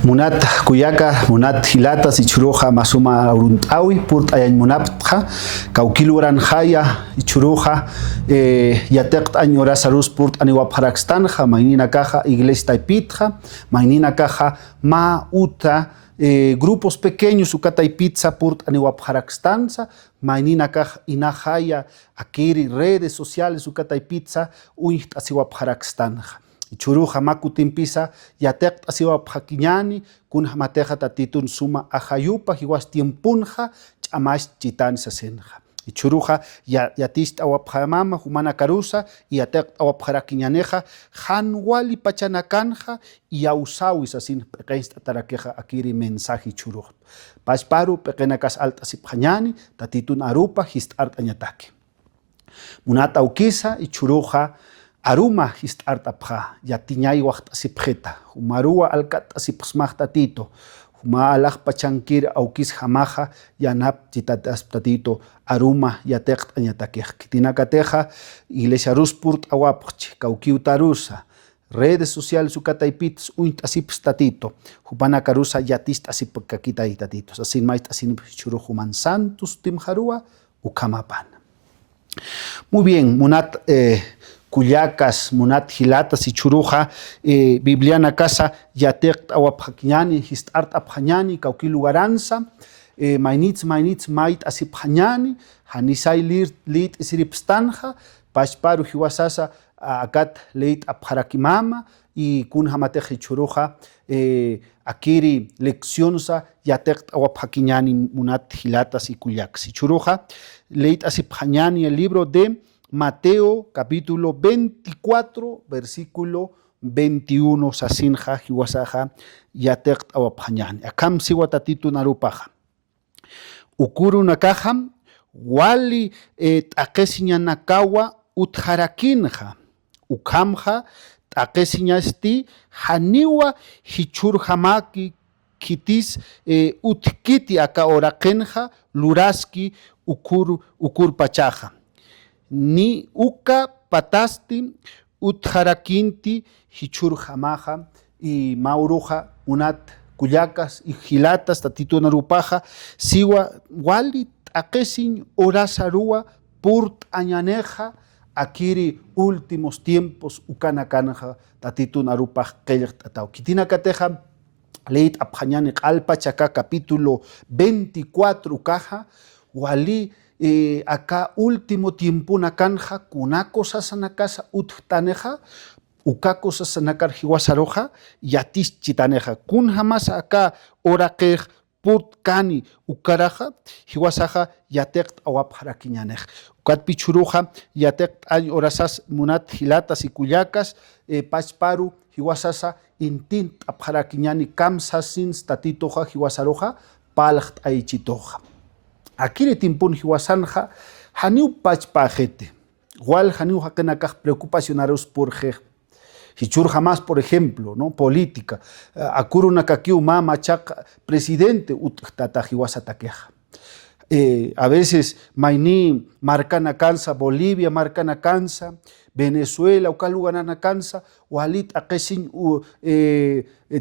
Munat kuyaka, munat hilata si churuja masuma uruntawi, purt ayan munaptja, kaukiluran jaya, churuja, yatekt añora sarus purt aniwaparaxtanja, mainina caja, iglesia taipitja, mainina caja, ma uta, grupos pequeños, ukata y pizza purt aniwaparaxtanza, mainina caja, inajaya, akiri, redes sociales, ukata y pizza, uicht asiwaparaxtanja. Churuja makutimpisa yatek asiwa phakiñani kun hamateja tatitun suma ajayupa hiwas tiempunja ch'amash chitan sasenja. Churuja yatist awaphamama humana karusa y yatek awapjarakiñaneja hanwali pachanakanja y ausawi sasin pequensta tarakeja akiri mensaje churuj. Pasparu pequenakas alta siphañani tatitun arupa hist art añatake. Munata ukisa y churuja aruma hist artapja, yatiñay wacht asipjeta, humarua alcat asipsmachtatito, huma alaj pachankir aukis jamaja, yanap chitatasptatito, aruma yatecht añatakej, kitinakateja, iglesia ruspurt awapch, kaukiutarusa, redes sociales ukataipitos uint asipstatito, hupana karusa yatist asipkakita itatito, asin maist asin churujuman santos timjarua, ukamapan. Muy bien, munat kuyacas, munat hilatas y churuja, bibliana casa, yatek awaphakiñani, histart aphañani, kaukilugaranza, mainitz mait asiphañani, hanisay lit isiripstanja, pashparu hiwasasa akat leit apharakimama, y kun hamateji churuja, akiri leccionsa, yatek awaphakiñani, munat hilatas y kuyacas y churuja, leit asiphañani, el libro de Mateo capítulo 24, versículo 21, sasinja, hiwasaja, yatek awaphañani. Akam siwatatitu narupaja. Ukuru nakaham, wali takesiñanakawa utjarakinja. Ukamja, takesiñasti, haniwa hichurjamaki, kitis utkiti aka orakenja, luraski ukur pachaja. Ni uka patasti utjarakinti hichurjamaja y mauruja unat kuyacas y hilatas tatito narupaja siwa wali takesin orasarua purt añaneja akiri últimos tiempos ukanakanja tatito narupaj kelej tatao kitina kateja leit apjañani alpachaka capítulo 24 ukaja wali acá último tiempo na kanja kunako sasanakasa uttaneja ukako sasanakar hiwasaroja yatis chitaneja kun jamas acá orakej put kani ukaraja hiwasaja yatek awapjarakiñanej ukat pichuruja yatek ay orasas munat hilatas y kuyacas pachparu hiwasasa intint apjarakiñani kamsasin statitoja hiwasaroja palcht aichitoja. Akiri timpun hiwasanja, haniu pachpajete. Igual haniu hakenakaj preocupacionaros por je. Hichur jamás, por ejemplo, ¿no? Política. Akuru nakakiu mama chak presidente uttata hiwasatakeja. A veces maini marcana cansa, Bolivia marcana cansa, Venezuela ukaluganana cansa, walit akesin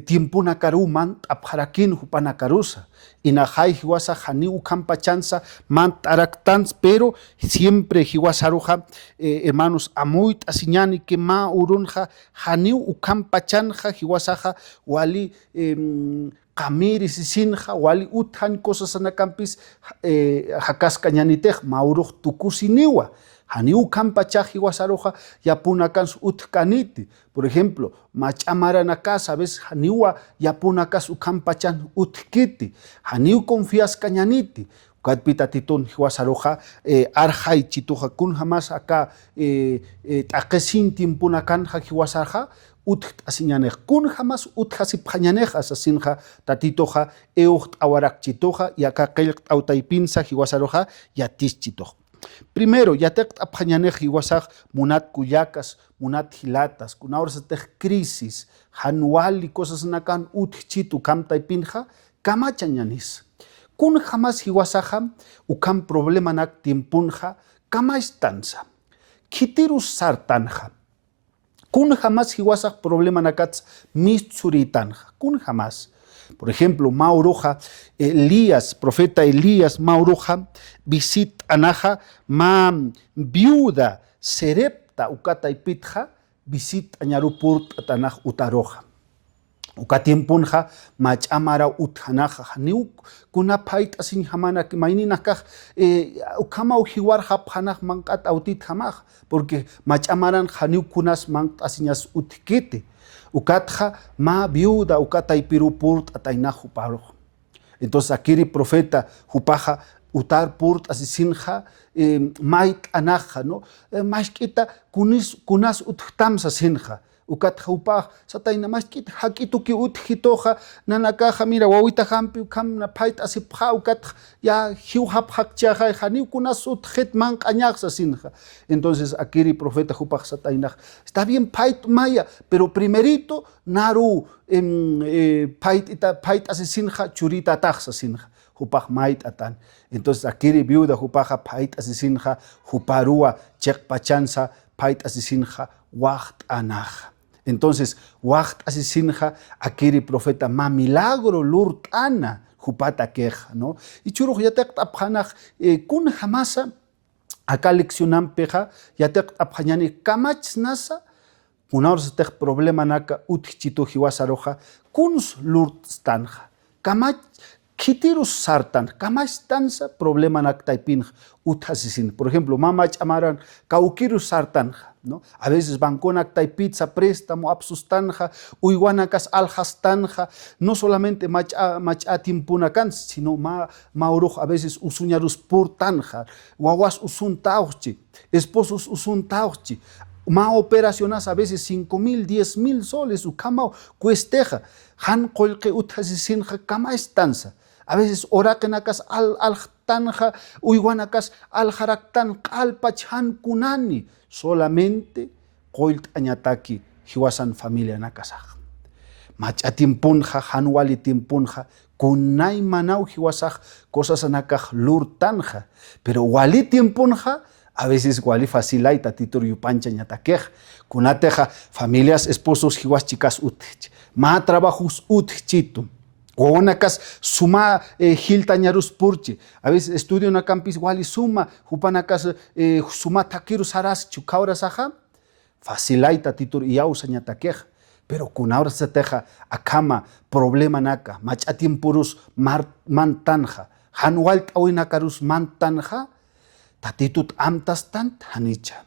tiempuna karuman apjarakin hupana karusa. Inajay hiwasa hani ukampachanza mant araktans, pero siempre hiwasaruja, hermanos, amuit asiñani que ma urunja hani ukampachanja hiwasaja wali kamiri sisinja wali uthan cosas anakampis hakaskañanitej mauruj tukusiniwa. Haniu kampachaj hiwasaroja yapunakas utkaniti. Por ejemplo, mach'amaranakas a veces haniwa yapunakas ukampachan utkiti. Haniu confias kañaniti. Katpitatitun hiwasaroja arjay chituja kun jamas acá takesin timpunakanja hiwasarja utkt asiñanej kun jamas utjasipjañaneja sasinja tatitoja eucht awarak chitoja y acá kelkt autaipinsa hiwasaroja yatischitoja. Primero, yatek apjañanej hiwasaj munat kuyacas, munat hilatas, kun ahora se crisis, hanual y cosas nakan utchitu kam taipinja, kamachañanis. Kun jamás hiwasaja, ukam problema nak timpunja, kamaistanza. Kitirus sartanja. Kun jamás hiwasaj problema nakats mitsuritanja. Kun jamás. Por ejemplo, Mauroja, Elías, profeta Elías, Mauroja, visit anaja, ma viuda, serepta, ukata y pitja, visit añarupurt atanaj utaroja. Ukatiempunja, machamara uthanaja, haniuk, kuna pait asin hamana que maininakaj, ukama ujiwar haphanaj mankat autit hamaj, porque machamaran haniuk kunas mankat asinas utkite. Ukatja ma viuda, ukata y pirupurt atainaj uparoja. Entonces, aquí el profeta Jupaja utar purt asisinja mait anaja, ¿no? Mashkita kunas uttamsa sinja. Ukat Jupaj, Sataina Mashkita, Hakitu ki uthitoja, Nanakaja, mira, Wawita Hampi, Kam na pait asipja, ukat ya hiuhap hakchaja, Hani kunas utjet mank añaxa sinja. Entonces, aquí el profeta Jupaj Sataina, está bien pait maya, pero primerito, naru pait asisinja, churita taxa sinja. Jupaj mait atan. Entonces, aquí viuda Jupaja pait asisinja, Juparua, chekpachanza, pait asisinja, wacht anaja. Entonces, wacht asisinja, aquí el profeta ma milagro lurtana, Jupata queja, ¿no? Y churuj yatek tapjanaj, kun jamasa, acá leccionan peja, yatek tapjanyani kamach nasa, kunaur tek problema naka utchitu jiwasaroja, kuns lurtstanja, kamach Kitirus sartan, kamach tansa problema nak taipin utasisin. Por ejemplo, mamach amaran kaukirus sartan, ¿no? A veces banconac taipizza préstamo absustanja, uiguanacas aljastanja, no solamente machatimpunacan, sino mauruj a veces usuñarus purtanja, guaguas usun tauchi, esposos usun tauchi. Ma operaciones a veces 5.000, 10.000 soles, ukama cuesteja, han kolke utasisinja, kama estanza. A veces orakenacas al-tanja, uiguanacas al-jaraktan, kalpachan kunani, solamente koilt añataki, hiwasan familia nakasaj. Machatimpunja, hanwali timpunja, kunay manau hiwasaj, cosas anakaj lurtanja, pero wali timpunja, a veces wali facilaita titur yupancha ñatakej, kunateja familias, esposos hiwas chicas utich, ma trabajos utchitum. Guanakas suma hiltañarus purchi. A veces estudio na campis wali suma, hupanakas suma takiru saras chukaura saja, facilaita titur iausa ñatakej. Pero kunaura se teja akama problema naka, machatim purus mantanja, hanwalt awinakarus mantanja, tatitut amtas tant hanicha.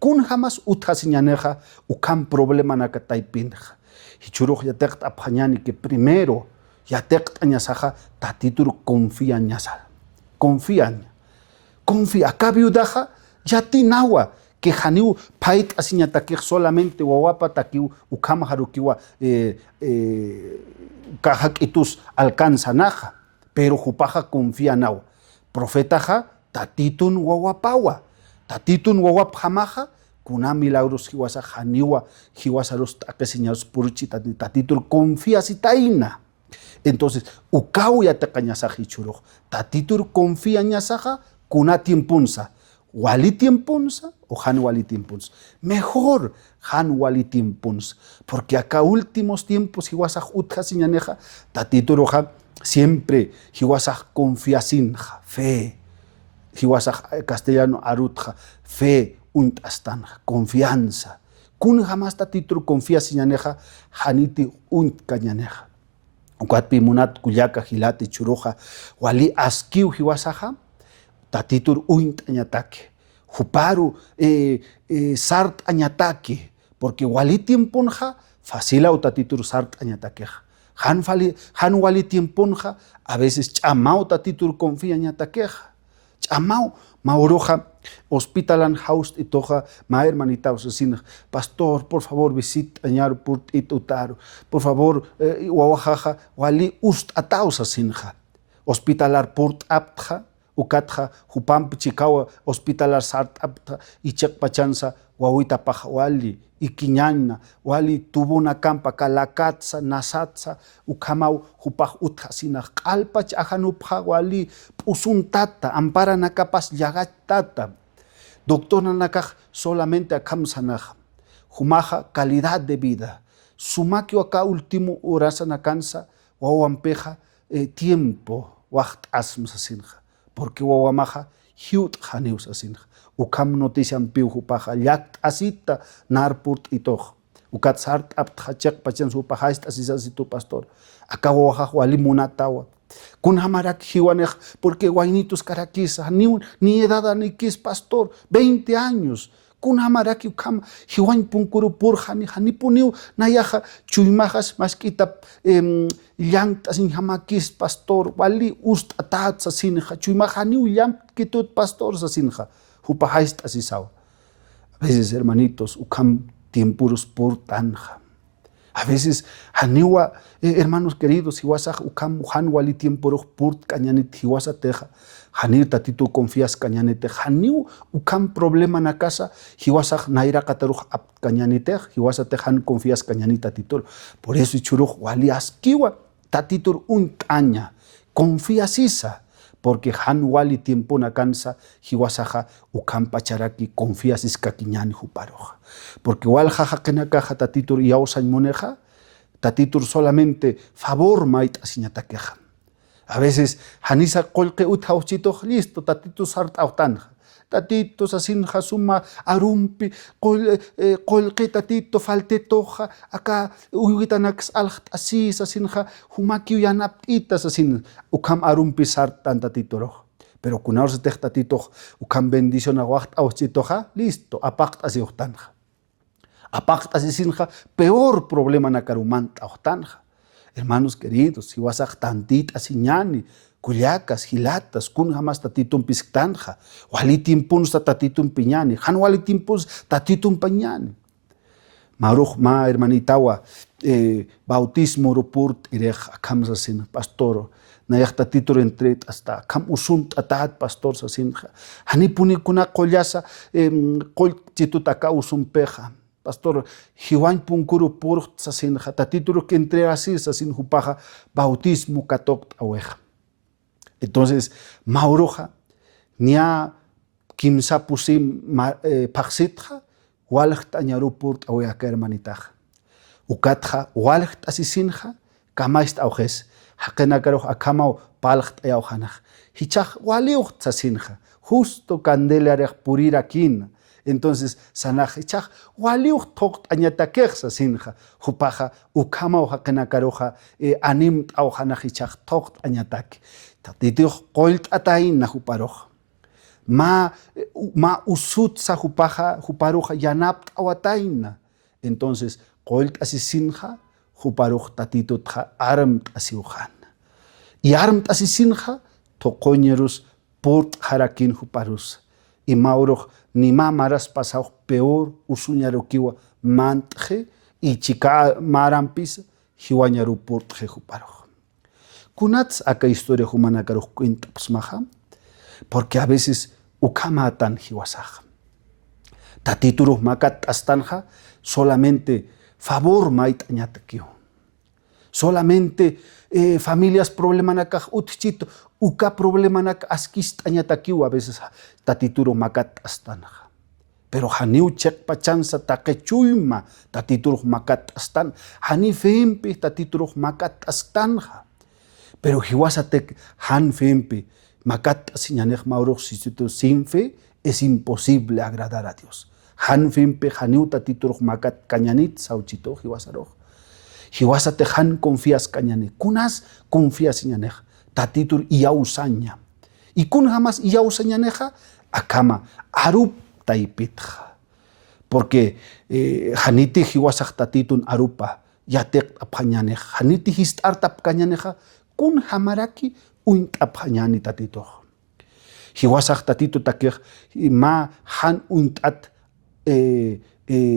Kun jamás uthasiñaneja, ukam problema naka taipinja. Hichuruj yatek apjañani que primero, yatek añasaja, tatitur confía ñasa. Confía. Confía. Acá viudaja, yatinawa, que janiu pait asiñatakej solamente wawapa takiu ukama harukiwa kajakitus alcanzanaja. Pero jupaja confía nawa. Profetaja, tatitun wawapawa. Tatitun wawapjamaja, kuna milagros hiwasa janiwa, hiwasaros takesiñados purchi, tatitur confía sitaina. Entonces, ukau ya takañasaji churuj. Tatitur confía ñasaja, kuna tiempunsa. Wali tiempunsa o han wali tiempunsa. Mejor han wali tiempunsa. Porque acá últimos tiempos, hiwasaj utjasiñaneja, tatituroja siempre hiwasaj confiasinja, fe. Hiwasaj castellano arutja, fe untastanja, confianza. Kun jamás tatitur confiasiñaneja, haniti untkañaneja. Ukatpi munat kuyaka hilati churuja wali askiu hiwasaja tatitur uint añatake juparu sart añatake porque wali tiempunja facila tatitur sart añatakeja han wali tiempunja a veces chamau tatitur confía añatakeja chamau mauroja hospitalan haus y toja ma hermanita osesina pastor por favor visita añar por itutaro por favor wawajaja wali ust atausa sinja hospitalar port aptja ukatja hupamp chikawa hospitalar sart aptja y chekpachanza wawita paja wali ikiñana wali tubuna kampa kalakatsa nasatsa ukamau hupaj utjasina qalpach ajanupja wali pusuntata ampara nakapas llagatata doctor nanakaj solamente akamsanaj humaja calidad de vida sumakio acá último orasa nakansa wawanpeja tiempo waqt'asm sasinja, porque wawamaja hiut janiu sasinja. Ukam notician piu jupaja llaqt'asita narpurt itoj. Ukat sart aptjachek pachan su pajast asisasi tu pastor. Acá wawajaj walimunatawa. Kun hamarak hiwanej, porque guainitos caraquisa, ni edad ni quis pastor, 20 años. Kun hamaraki ukam hiwan punkuru purjani, hani puniu nayaja chuymajas maskitap llantas sin hamakis pastor, wali ustatat sasinja, chuymajaniu llant kitut pastor sasinja, hupajaist asisawa. A veces, hermanitos, ukam tiempuros por tanja. A veces, haniwa, hermanos queridos, hiwasaj ukam uhan wali tiempuros purt cañanit hiwasa teja. Hanir tatito confías cañanete. Haniu ukam problema na casa, hiwasaj naira kataruj ap cañanite, hiwasa tejan confías cañanita titor. Por eso ichuruj wali askiwa tatitur untaña. Confías isa. Porque han wali tiempo na cansa, hiwasaja ukam pacharaki confías iskakiñani huparoja. Porque wal jaja kenakaja tatitur yausan moneja, tatitur solamente favor mait asiñatakeja. A veces hanisa kolke uthauchito listo, tatitur sart autanja. Tatito sasinja suma arumpi, kolke tatito faltetoja, acá uyitanax alht así sasinja, humaki yanaptita sasin, ukam arumpi sartan tatitoro. Pero kunaur se tatito, ukam bendición aguacht auchitoja, listo, apakt así octanja. Apakt así sinja, peor problema na carumanta octanja. Hermanos queridos, si vas a tantita siñani, Cuyacas, hilatas, kun jamás tatitun pisktanja, walitin sa tatitun piñani, han walitin tatitun pañani. Maruj ma hermanitawa, bautismo rupurt irej akam sasin pastor, nayaj tatitur entret hasta kam usunt atat pastor sasin, hanipuni kuna kollasa, kol chitutaka usumpeja. Pastor, hiwan punkuru purt sasin, tatitur que entre así sasin hupaja, bautismo katok aweja. Entonces, mauroja, nia kimsa pusim paxitja, walcht añarupurt aweyaka hermanitaja. Ukatja, walcht asisinja, kamaist aujes, hakenakaroh akamau palcht ayaujanaj. Hichaj waliucht sasinja, justo candelearech purirakin. Entonces, sanaj hichaj waliucht tokt añatakej sasinja, hupaja, ukamau hakenakaroja, animt aujanaj hichaj tokt añatak. Tatitih qolt atain na huparoj. Ma usut sa huparoja yanapt awataina. Entonces, qolt asisinja, huparoj tatitutja armt asiujan. Y armt asisinja, tocoñerus port harakin huparus. Y mauroj ni maras pasau peor usuñarokiwa mantje y chica marampis hiwañaru portje huparoj. Kunats acá historia humana karuj cuenta psmaja, porque a veces ukamatan hiwasaj. Tatituruj makat astanja, solamente favor mait añatakio. Solamente familias problemanakaj utchito, uka problemanak askist añatakio a veces tatituruj makat astanja. Pero haniu chek pachansa takechuyma tatituruj makat astan, hani fempe tatituruj makat astanja. Pero hiwasatek han fempe, makat siñanej mauroj sin fe, es imposible agradar a Dios. Han fempe, haniu tatituruj makat cañanit sauchito hiwasaroj. Hiwasate han confías cañanej, kunas confías siñanej, tatitur iausaña. Y kun jamás iausañaneja, akama, arup taipitja. Porque haniti hiwasaj tatitun arupa, yatek apañanej, haniti histartap cañaneja, kun hamaraki uintaphañani tatito. Hiwasaj tatito takej ma han uintat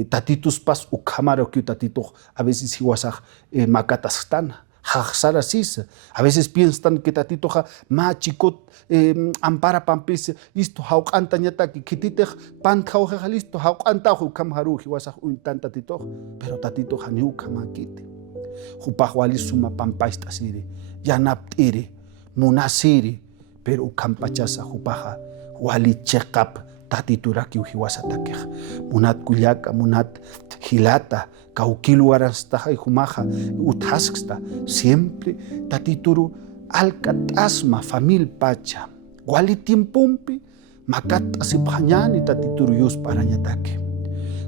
tatitus pas ukhamaraki tatito. A veces hiwasaj makatastan, hajsarasis. A veces piensan que tatito ma chicot ampara pampis, listo, haukantañataki, kititej pankauja listo, haukantajo kamharu hiwasaj uintan tatito. Pero tatito haniu kamakiti. Hupahwali suma pampaista siri. Yanaptiri, munasiri, pero ukampachasa hupaja, wali chekap tatituraki uhiwasatakiq munat kullaka munat hilata kaukiluarastaqa humaqa uthasqsta siempre tatituru alkatasma famil pacha wali tiempumpi makat asiphañani tatituru yusparañataki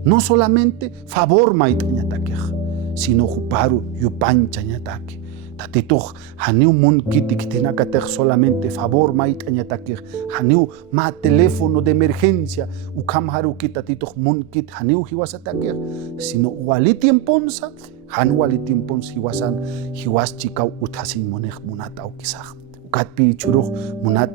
no solamente favor maitañataki sino juparu yupanchañataki tatituj haniu mun kitikitinakateq solamente favor maitañataki haniu ma teléfono de emergencia ukhamharu kitatuj mun kit haniu hiwasataki sino wali tiemponsa han wali tiemponsa hiwaschikau uthasin monej munat aukisaj ukatpi churuj munat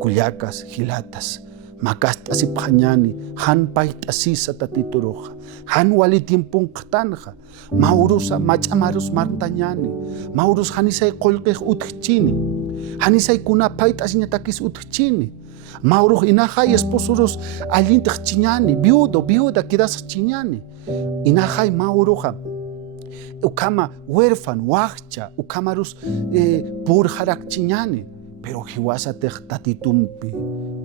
kullakas hilatas makasta asiphañani han pait'asisa tatituruja han wali tiempon qtanja maurusa mach'amarus martañani maurus hanisay qollqiq utqchini hanisay kunapayt'asiñatakis utqchini mauruj inajay esposurus allintaq chiñani viuda quedasaq chiñani inajay mauruja ukama huérfano waqcha ukamarus purjaraq chiñani pero hiwasateq tatitumpi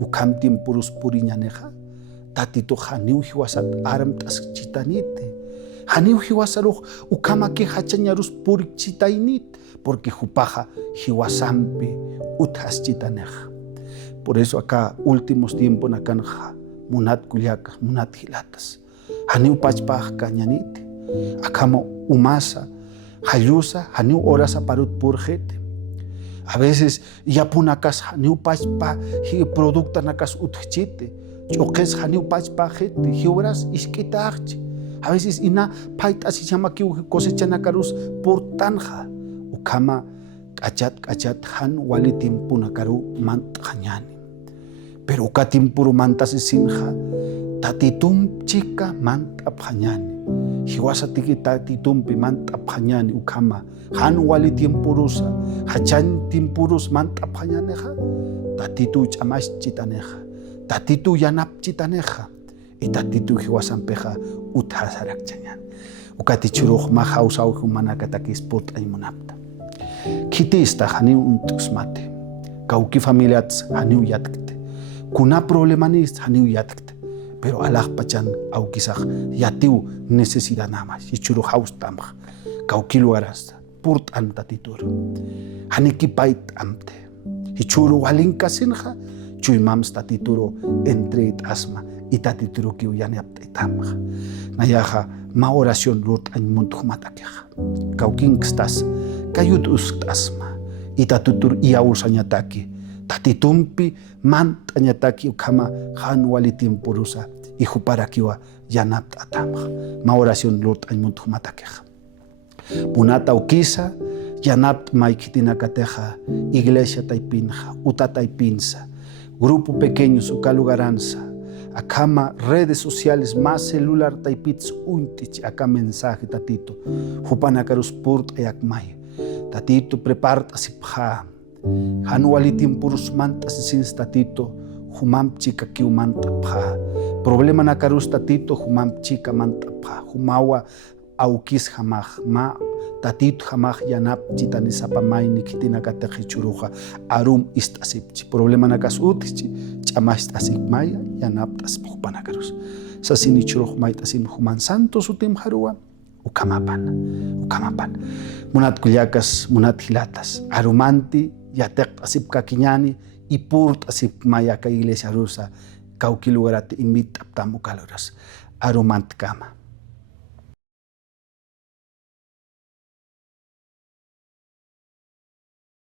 ukam tiempurus puriñaneja tatito haniu hiwasat aramtas chitanite haniu hiwasaruj ukama que hachañarus purichitainit porque hupaja hiwasampi uthas chitaneja por eso acá últimos tiempos nakanja munat kullakas munat hilatas haniu pachpaj kañanite akama umasa hallusa haniu orasa parut purjete a veces yapunakas haniu pachpa producta nakas utchite choques haniu pachpa jete hiobras iskitachchi a veces ina paitasi chamaki cosechanakarus por tanja ukama kachat han wali tiempunakaru mantjañani pero ukatimpuru mantasi sinja tatitum chica mantapjañani hiwasatiki tatitumpi mantapjañani ukama han wali timpurusa hachan timpurus mantapjañaneja tatitu ch'amash chitaneja tatitu yanap chitaneja y tatitu hiwasanpeja uthasarakchañan ukati churuj maja usawj manakatakis put'ay munapta kitista haniu unt'usmate kawki familiats haniu yatkte kuna problemanis haniu yatkte pero alajpachan aukisaj yatiu necesidad namas y churuj haustamaj kawkilu arasta purt'an tatituru haniki pait amte hichuru walinka sinja chuymams tatituru entre asma y tatituru ki uyaniapta itamja nayaja ma oración lut an muntuhmatakeja kawkinkstas kayut asma y tatutur iausañataki tatitumpi mantañataki ukama han wali timpurusa y juparakiwa yanapta atamja ma oración lut an muntuhmatakeja punata ukisa yanapt maikitinakateja iglesia taipinja uta taipinsa grupo pequeños ukalugaranza akama redes sociales más celular taipits untich acá mensaje tatito hupanakarus purt ayakmay tatito preparta sipja hanualitim purus manta sins tatito humam chica kiu manta pja problema nakarus tatito humam chica manta pja humawa aukis hamaj ma tatito hamaj yanap chitani sapamay nikitinakateji churuja arum istasipchi problema nakas utichi ch'amastasipmaya yanaptas pujpanakarus sasini churuj maytasim human santo sutim harua ukamapan munat kullakas munat hilatas arumanti yateq asip kakiñani y purt asip maya ka iglesia rusa kawki lugarati invita aptamu kaloras arumant kama